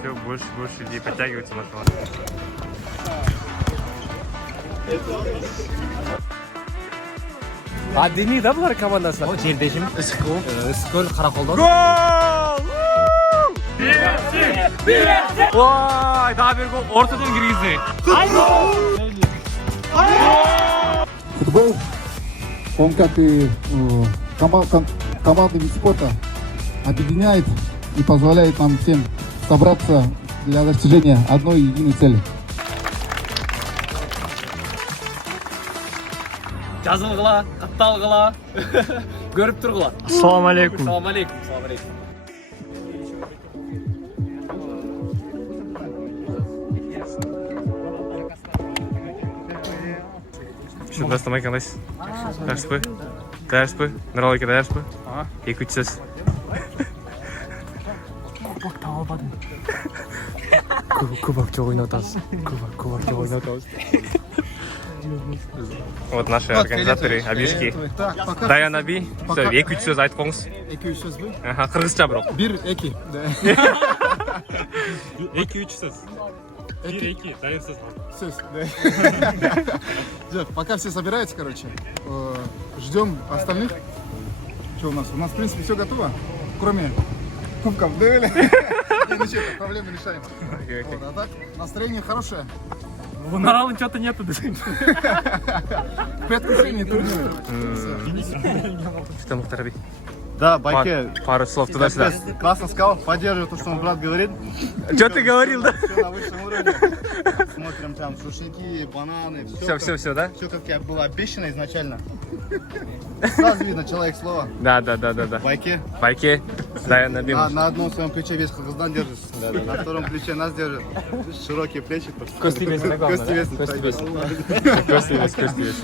Все больше людей подтягиваются на шоу. Адеми, да, бұлар командасы? О, жердешім. Үскөл, Қарақолдан. Гол! Ой, daha bir gol ortadan girgizdi. Футбол, он как и командный вид спорта, объединяет и позволяет нам всем собраться для достижения одной единой цели. Жазылғыла, қатталғыла, көріп тұрғыла. Ассаламу алейкум. Салам алейкум. Салам алейкум. Şu dostuma kalış. Ders bu. Nural'daki ders bu. 2-3 söz. Kubak tağı almadım. Kubakça oynataz. Kubakça oynataz. Вот наши организаторы, Абишки. Даян Аби. Все, 2-3 söz айтып қоңыз. 2-3 söz bu. Қырғызша бро. 1-2. 2-3 söz. 1-2, дайын söz. Söz. Пока все собираются, короче, ждем остальных. Что у нас? У нас, в принципе, все готово, кроме кубков. Ну что, проблемы решаем. А так, настроение хорошее. У Нурал'ın что-то нету. Предвкушение турнира. Что, Мухтар Аби? Да, Байке. Пару слов туда-сюда. Классно сказал, поддерживаю то, что мой брат говорит. Что ты говорил, да? Все на высшем уровне. Смотрим там шашлыки, бананы. Все, да? Все как я было обещано изначально. Сразу видно человек слова. Да. Байке. Байке, Даян Аби. На одном своем плече весь Кыргызстан держится. На втором плече нас держит. Широкие плечи. Кости весит, главное. Кости вес.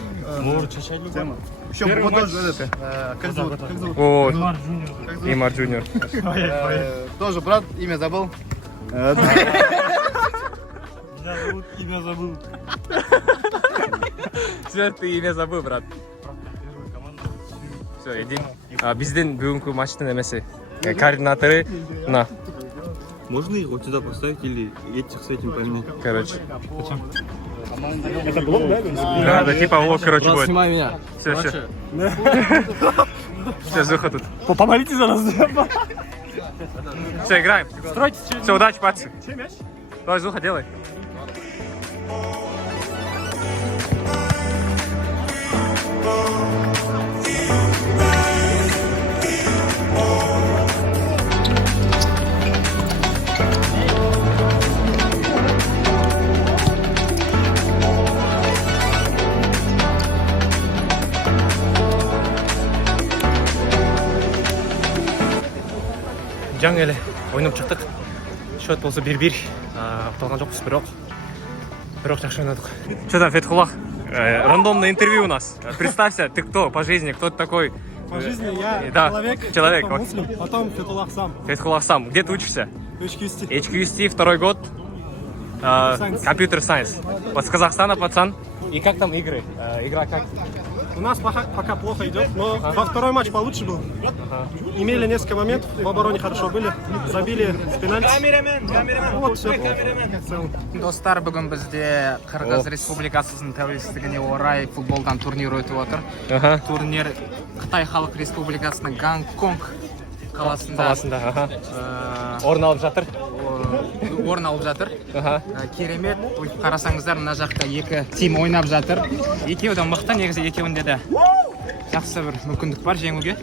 Тема. Еще вот тоже этот. Как зовут? О, Имар Джуниор. Тоже брат, имя забыл. Имя забыл. Все, ты имя забыл, брат. Все, иди. Бізден бүгінгі матчтың немесе координаторы на. Можно их вот сюда поставить или этих с этим поменять? Короче. Это блок, да? Да, типа блок, короче, будет. Снимай меня. Все. Все, Зуха тут. Помолите за нас. Все, играем. Стройтесь. Все, удачи, пацы. Давай, Зуха, делай. Жаң еле ойнап шықтық. Счет болса 1-1. Ұтылған жоқпыз, бірақ жақсы ойнадық. Что там, Фетхуллах? Рандомное интервью у нас. Представься, ты кто по жизни, кто ты такой? По жизни я человек. потом муслим, потом Фетхуллах сам. Фетхуллах сам. Где ты учишься? HQST. HQST, 2-й год. Компьютер сайенс. Вот с Казахстана, пацан. И как там игры? Игра как? У нас пока плохо идет, но во второй матч получше был. Имели несколько моментов, в обороне хорошо были, забили с пенальти. Вот все. Достар, бүгін бізде Қырғыз Республикасының тәуелсіздігіне орай футболдан турнир өтіп отыр. Турнир Қытай Халық Республикасының Гонконг қаласында орын алып жатыр. Керемет, қарасаңыздар, мына жақта екі тим ойнап жатыр. Екеуі де мықты, негізі екеуінде де жақсы бір мүмкіндік бар жеңуге.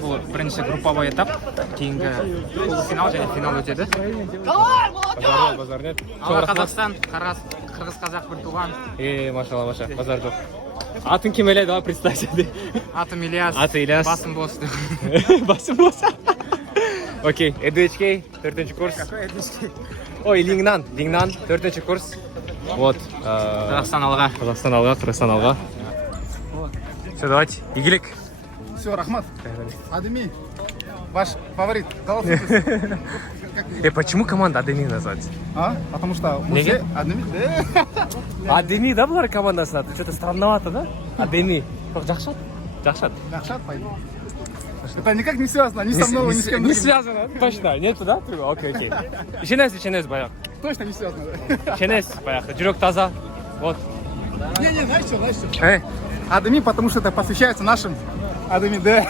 Бұл бірінші групповой этап, кейінгі полуфинал және финал өтеді. Базар нет. Алла Қазақстан, Қырғыз-Қазақ бір туған. Машалла, базар жоқ. Атын кім еле, давай представься. Атым Ильяс. Басым бос. Басым бос. Окей, Эдуэчкей, 4-й курс. Какой Эдуэчкей? Ой, Лингнан, 4-й курс. Вот. Қазақстан алға. Қырғызстан алға. Все, давайте, игілік. Все, Рахмат. Адеми, ваш фаворит. Почему команда Адеми называется? Потому что мы Неге? все Адеми. Адеми, да, бұлар командасы? Что-то странновато, да? Адеми. Жақшат. Рахшат, пойдем. Это никак не связано, ни со мной, ни с кем Не другим. связано, точно. Нету, да? Окей, окей. Ишенес, баяқ. Точно не связано. Ишенес, баяқ. Жүрек таза. Вот. Не, знаешь что? Эй. Адами, потому что это посвящается нашим Адами, да.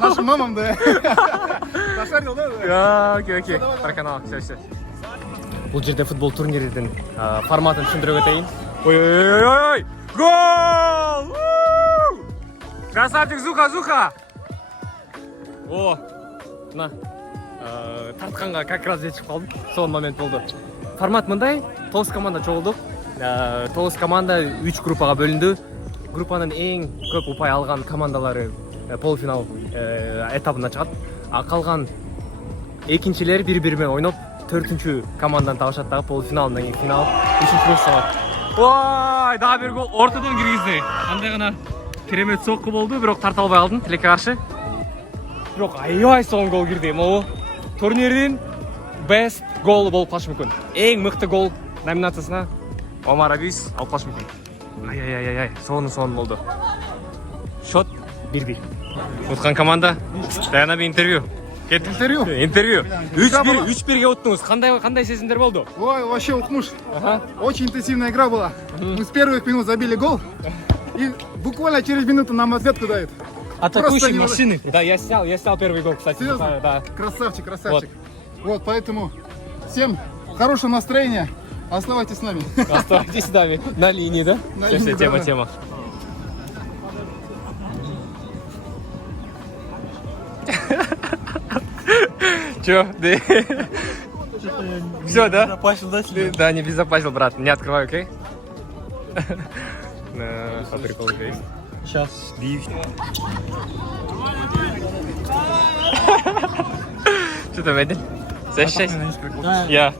Нашим мамам, да. Зашарил, да? Окей. Проканал, все. Бұл жерде футбол турнирінің форматын түсіндіріп өтейін. Ой! Гол! Красавчик, Зуха! О, мына тартқанға как раз жетіп қалдым. Сол момент болды. Формат мындай, 9 команда чогулдук. 9 команда 3 группаға бөлінді. Группаның ең көп ұпай алған командалары полуфинал этабына шығады. Қалған екіншілер бір-бірімен ойнап, 4-ші командадан табышады дағы полуфиналдан кейін финал, 3-ші место алады. Ой, дағы бір гол ортадан кіргізді. Қандай ғана керемет соққы болды, бірақ тарта албай қалдым Тілекке қаршы. Бірақ аябай соңғы гол кірді. Ол турнирдің best голы болып қалышы мүмкін. Ең мықты гол номинациясына Омар Абис алып қалышы мүмкін. Ай, соны болды. Шот 1-1. Ұтқан команда Даяна бе интервью. Интервью. 3-1-ге ұттыңыз. Қандай сезімдер болды? Ой, вообще ухмуш. Ага. Очень интенсивная игра была. Мы с первых минут забили гол. И буквально через минуту нам ответку дают. Атакующие машины. Да, я снял первый гол, кстати. Серьезно? Да. Красавчик. Вот, поэтому всем хорошего настроения. Оставайтесь с нами. Оставайтесь с нами. На линии, да? На Все, линии, да. тема. Чё? Все, да? Безопасил, да, себе? Да, не безопасил, брат. Не открывай, окей? По приколу есть. Сейчас. Что там, Эдиль? Защищайся. Я.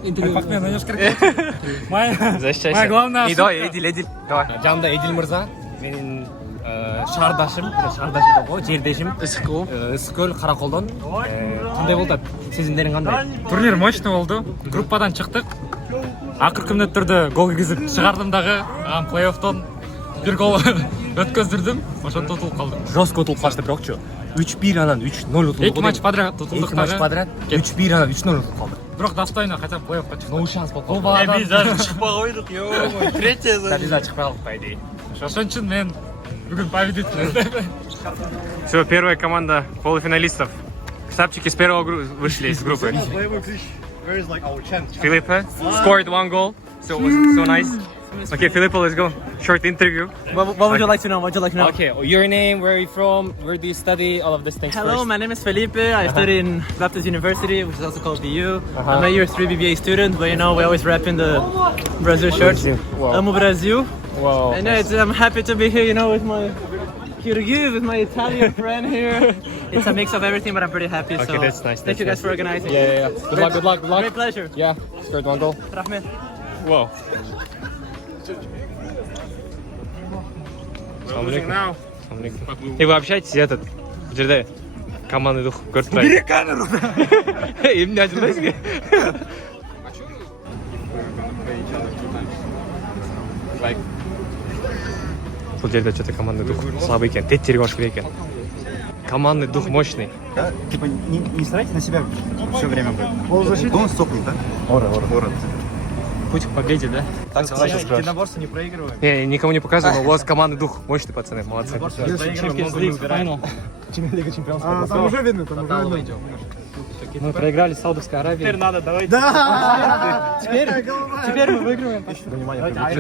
Защищайся. Моя главная И давай, Эдиль. Давай. Жанымда Эдиль Мырза. Менің шардашым ғой, жердешім. Іскөл Қарақолдан. Қандай болды? Сезімдерің қандай? Турнир мощный болды. Группадан шықтық. Ақырғы минуттерде гол кіргізіп шығардым дағы. Плей-оффтан бір гол өткөздірдім. Ошон ұтылып қалдым. Жестко ұтылып қашты, бірақ чо? 3-1 анан 3-0 ұтылып қалды. 2 матч подряд ұтылдық. 2 матч подряд. 3-1 анан 3-0 ұтылып қалды. Бірақ достойно, хотя бы плей-оффқа шықтық. Ну шанс болып Бұл қалды. баладан даже шықпай қойдық, ё-ой, третья Да, біз шықпай қалдық, по идее. ошон үчүн мен бүгүн победитель. Все, первая команда полуфиналистов. Красавчики с первого вышли из группы. Филиппе scored 1 goal. So it was so nice. Okay, Filippo, let's go. Short interview. What would you like to know? Okay, your name, where are you from, where do you study, all of these things Hello, first. my name is Felipe. I study in Baptist University, which is also called BU. I'm a year 3 BBA student, but you know, we always rep in the Brazil shirts. Amo Brazil. Wow. And I'm happy to be here, you know, with my Kyrgyz, with my Italian friend here. It's a mix of everything, but I'm pretty happy. Okay, so that's nice. Thank you guys for organizing. Yeah. Good luck. Great pleasure. Yeah, scored 1 goal. Rahmet. Wow. И вы общаетесь, этот, жерде командный дух көріп тұрайын. Бери камеру! Еміне ажылдайсың ке? Бұл жерде что-то командный дух слабый екен, теттерге ашып керек екен. Командный дух мощный. Типа не старайтесь на себя все время. Он сохнет, да? Ора. Путь к победе, да? Так сказать, единоборство не проигрываем. Не, никому не показываю, но у вас командный дух мощный, пацаны, молодцы. Там уже видно, Мы проиграли Саудовской Аравии. Теперь надо, давайте. Да! Теперь мы выигрываем.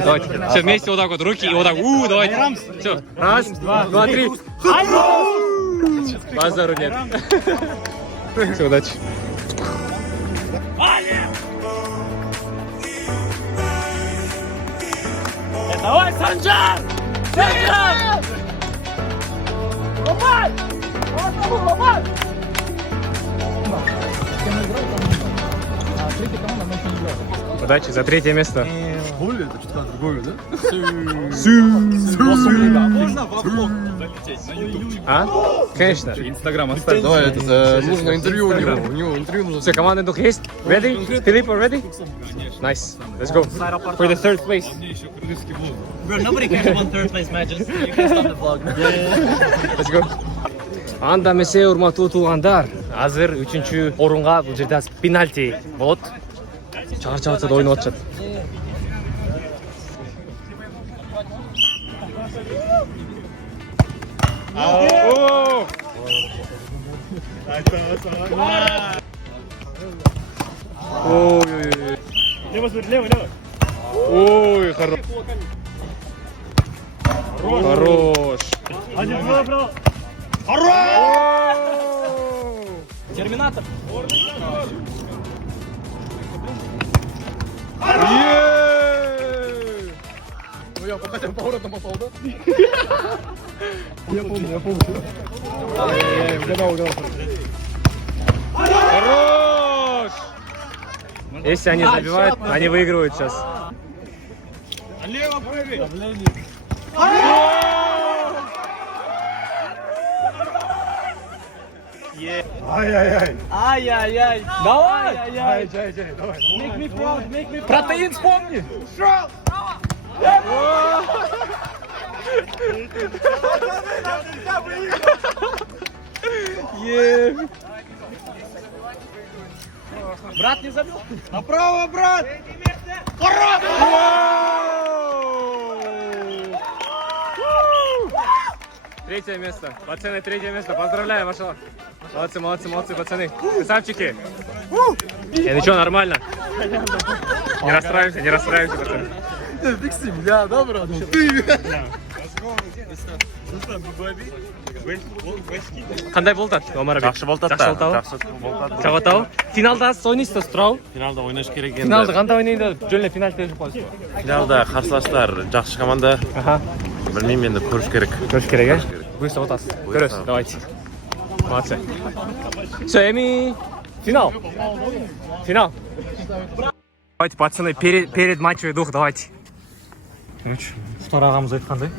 Давайте. Все вместе вот так вот, руки и вот так. Давайте. Все. Раз, два, три. Базару нет. Все, удачи. Давай, Санжар! Санжар! Ломай! Ломай! Удачи за 3-е место. Более, это что-то другое, да? Можно во влог залететь на YouTube? А? Конечно. Инстаграм оставь. Давай, нужно интервью у него интервью нужно. Все, командный дух есть? Ready? Filippo, ready? Nice. Let's go. For the 3rd place. Bro, nobody cares about third place matches. You can stop the vlog. Let's go. Анда месе урматтуу туугандар, азыр 3-орунга бул жерде пенальти болот. Чыгар-чыгарды да ойноп атышат. Ой-ой-ой. Ой, хорош. Хорош. Терминатор. Ну я хотя бы поворотом попал, да? Я помню. Угадал. Хорош! Если они забивают, они выигрывают сейчас. Ай-яй-яй. Давай. Ай-яй-яй. Давай. Make me proud. Протеин вспомни! Брат не забил? Направо, брат! Третье место. Пацаны, третье место. Поздравляю, Машала. Молодцы, пацаны. Красавчики. Ну что, нормально? Не расстраиваемся, пацаны. Я, да, брат? Кандай болду? Омар аби. Жакшы болтат да. Жакшы болтат атабы? Финалда ойнойсуздар, туурабы? Финалда ойнош керек энди. Финалда кандай ойнойду? Жөн эле пенальти жеп калышты. Финалда карсылаштар жакшы команда. Аха. Билмейм, енді көрүш керек. Көрүш керек, э? Буюрса отасыз. Көрөсүз, давайте. Молодцы. Все, эми финал. Давайте, пацаны, перед матчевый дух, давайте. Короче, Мұхтар ағамыз айтқандай.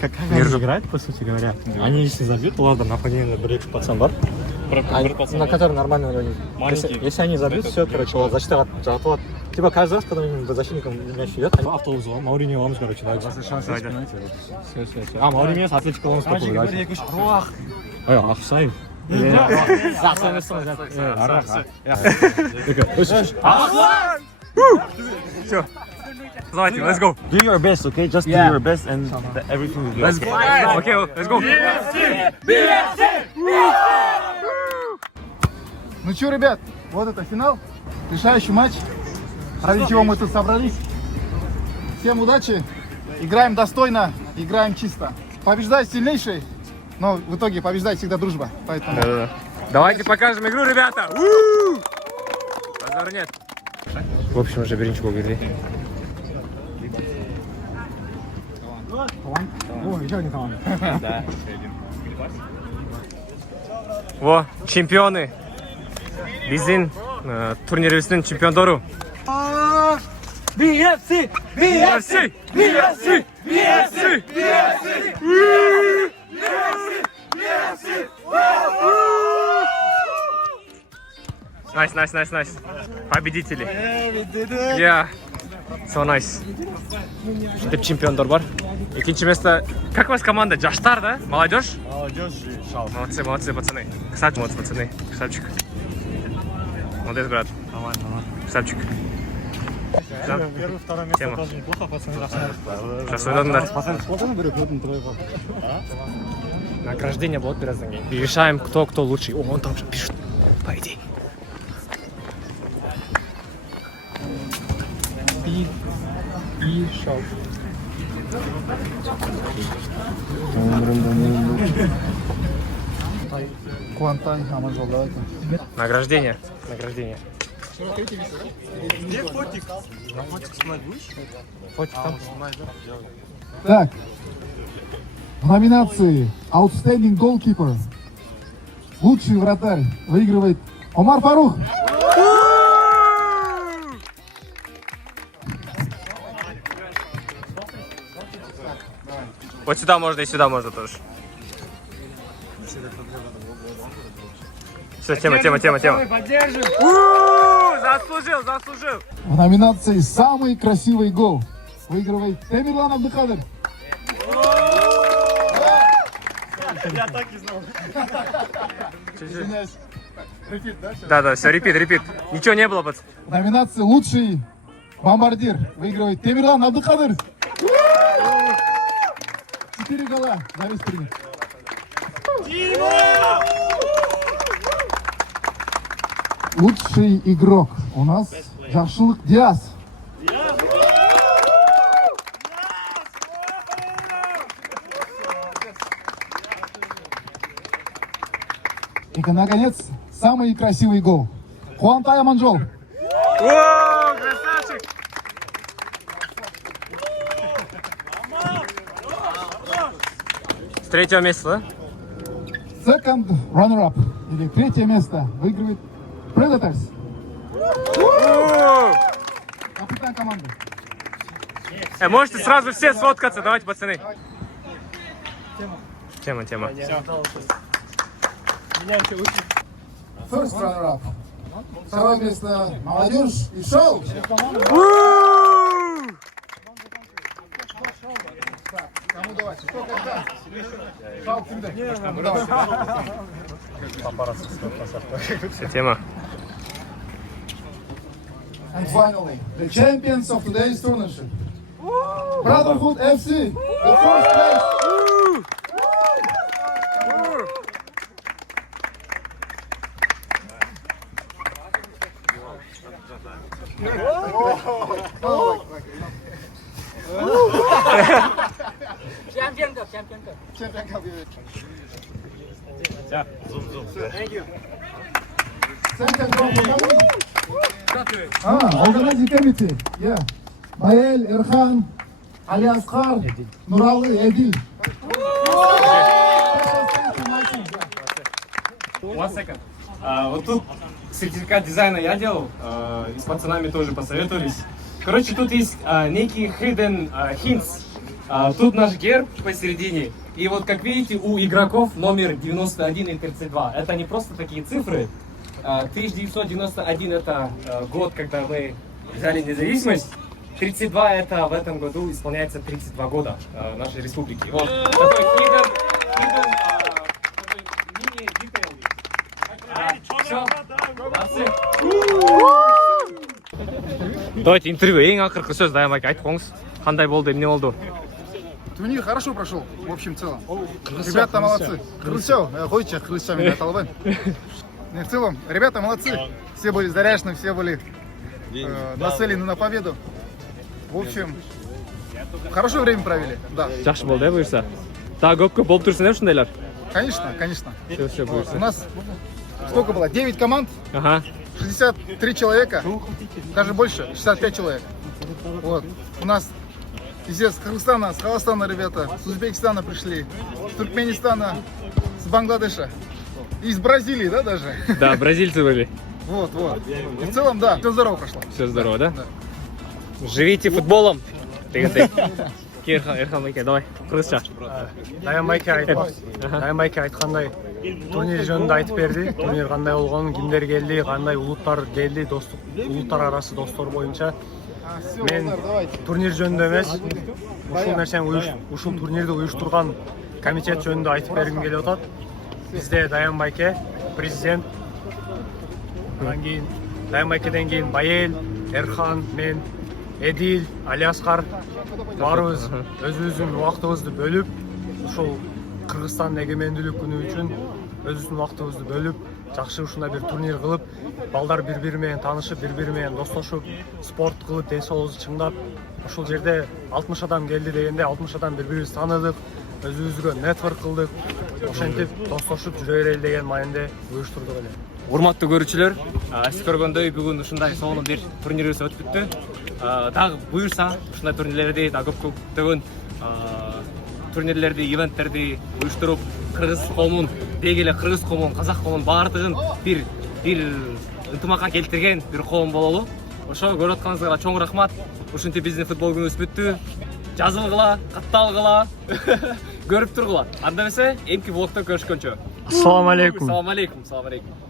Как играть, по сути говоря. Они если забьют, ладно, нападение на бір-екі пацан бар. На который нормально район. Если они забьют, все, короче, ол защита жатылады. Типа каждый раз, когда за защитником мяч идет, они автобус алам, Мауриньо аламыз, короче, дальше. Все. А, Мауриньо с Атлетико аламыз, короче, дальше. Ай, Ақсаев. Все. Давайте, let's go. Do your best, okay? Just do your best and everything will be Let's go. Okay, let's go. Ну что, ребят, вот это финал, решающий матч, ради чего мы тут собрались. Всем удачи, играем достойно, играем чисто. Побеждает сильнейший, но в итоге побеждает всегда дружба, поэтому... Давайте покажем игру, ребята. Базара нет. В общем, уже биринчи гол кирди. Во, чемпионы. Биздин турнирибиздин чемпиондору. BFC! Nice. Победители. Yeah. So nice. Шутеп чемпиондор бар. Экинчи место. Как у вас команда? Жаштар, да? Молодежь? Молодежь и шал. Молодцы, пацаны. Красавчик, пацаны. Красавчик. Молодец, брат. Нормально. Красавчик. Первый, второе место Тема. тоже неплохо, пацаны. Сейчас ойдондар. Пацаны, сколько наберет в этом трое? Награждение будет бираздан кийин. И решаем, кто лучший. О, он там же пишет. По идее. И шаг. Куантай, Амазол, давайте. Награждение. Где фотик? Фотик снимать будешь? Фотик там. Так, в номинации Outstanding Goalkeeper лучший вратарь выигрывает Омар Фарух. Вот сюда можно и сюда можно тоже. Все, тема. Заслужил. В номинации «Самый красивый гол» выигрывает Темирлан Абдыкадыр. Я так и знал. Извиняюсь. Репит, да? сейчас? Да, все, репит. Ничего не было, пацан. Номинация «Лучший бомбардир» выигрывает Темирлан Абдыкадыр. 4 гола за весь турнир. Лучший игрок у нас Жакшылык Диас. И, наконец, самый красивый гол. Хуантай Аманжол. О, красавчик! С третьего места, да? Second runner-up, или третье место, выигрывает Predators. Капитан команды. Можете сразу все сфоткаться, давайте, пацаны. Тема. First runner-up. Второе место молодежь и шоу. Кому давать? Кто когда? Шоу kimde? Кому давать? Вся тема. And finally, the champions of today's tournament. Brotherhood FC, the first place. Champion Cup. Champion Cup. Yeah. Thank you. Second round. Organizing committee. Yeah. Bayel, Erhan, Ali Askar, Nuralı, Edil. One second. Вот тут сертификат дизайна я делал, и с пацанами тоже посоветовались. Короче, тут есть некий hidden hints. Тут наш герб посередине. И вот, как видите, у игроков номер 91 и 32. Это не просто такие цифры. 1991 это год, когда мы взяли независимость. 32 это в этом году исполняется 32 года нашей республики. Вот такой hidden такой мини-детейл. Все, молодцы. Давайте интервью. Ең ақырғы сөз Дайан Байке айтып қойыңыз. Қандай болды, не болды? Турнир хорошо прошел, в общем целом. Ребята молодцы. Крыльцо, ходите, крыльцо меня толбы. В целом, ребята молодцы. Все были заряжены, все были нацелены на победу. В общем, хорошее время провели, да. Жақсы болды, бұйырса. Тағы көп болып тұрсыңдар шындайлар? Конечно. Все, бұйырса. У нас сколько было? 9 команд, Ага. 63 человека, даже больше, 65 человек. Вот. У нас из Кыргызстана, с Казахстана ребята, с Узбекистана пришли, с Туркменистана, с Бангладеша, и из Бразилии, да, даже? Да, бразильцы были. Вот. И в целом, да, все здорово прошло. Все здорово, да? Живите футболом. Ерхан Байке, давай, қырғызша. Дайан Байке айтқандай турнир жөнінде айтып берді. Турнир қандай болғанын, кімдер келді, қандай улуттар келді, улуттар арасы достор бойынша. Мен турнир жөнінде емес, ушул нерсени, ушул турнирди уюштурган комитет жөнүндө айтып бергим келип атат. Бизде Дайан Байке, президент, андан кийин Дайан Байкеден кийин Байел, Эрхан, мен, Эдил, Али Аскар баарыбыз өзүбүздүн убактыбызды бөлүп, ушул Кыргызстандын эгемендүүлүк күнү үчүн өзүбүздүн убактыбызды бөлүп, жакшы ушундай бир турнир кылып, балдар бири-бири менен таанышып, бири-бири менен достошуп, спорт кылып, ден соолугубузду чыңдап, ушул жерде 60 адам келди дегенде 60 адам бири-бирибизди тааныдык, өзүбүзгө нетворк кылдык, ошентип достошуп жүрө берели деген маанинде уюштурдук эле. Урматтуу көрүүчүлөр, сиз көргөндөй бүгүн ушундай сонун бир турнирибиз өтүп бүттү. Дагы буюрса, ушундай турнирлерди дагы көптөгөн турнирлерди, ивенттерди уюштуруп, кыргыз коомун, деги эле кыргыз коомун, казак коомун баардыгын бир ынтымакка келтирген бир коом бололу. Ошо көрүп атканыңызга чоң рахмат. Ушинтип биздин футбол күнүбүз бүттү. Жазылгыла, катталгыла, көрүп тургула. Анда эмесе, эмки влогдо көрүшкөнчө. Assalamu alaikum. Assalamu alaikum.